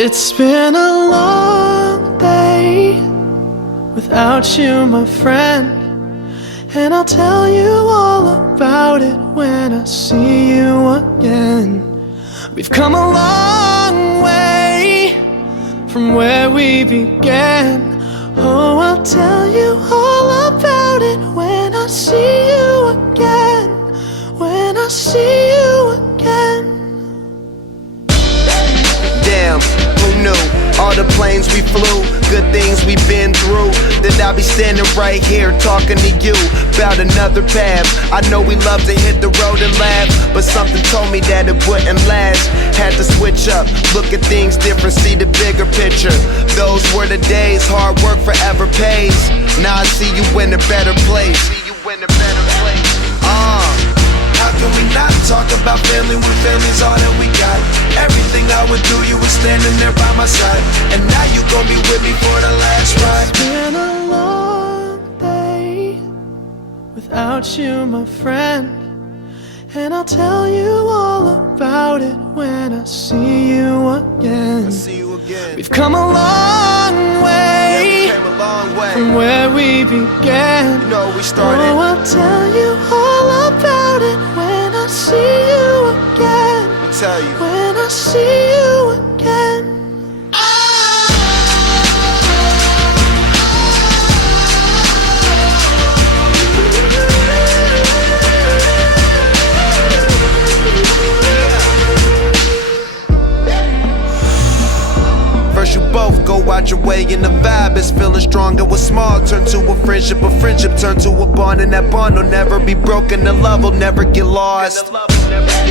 It's been a long day without you, my friend, and I'll tell you all about it when I see you again. We've come a long way from where we began. Oh, I'll tell you all about it when I see you again. When I see you again. Damn, who knew? All the planes we flew, good things we've been through, that I'll be standing right here talking to you about another path. I know we love to hit the road and laugh, but something told me that it wouldn't last. Had to switch up, look at things different, see the bigger picture. Those were the days, hard work forever pays. Now I see you in a better place. How can we not talk about family when family's all that we got? Everything I went through, you were standing there by my side, and now you gon' be with me for the last ride. It's been a long day without you, my friend, and I'll tell you all about it when I see you again. We've come a long way, from where we began. You know we started. Oh, I'll tell you all about it when I see you again. I'll tell you. When I see you again. First you both go out your way and the vibe is feeling stronger. What's small turn to a friendship turn to a bond, and that bond will never be broken. The love will never get lost.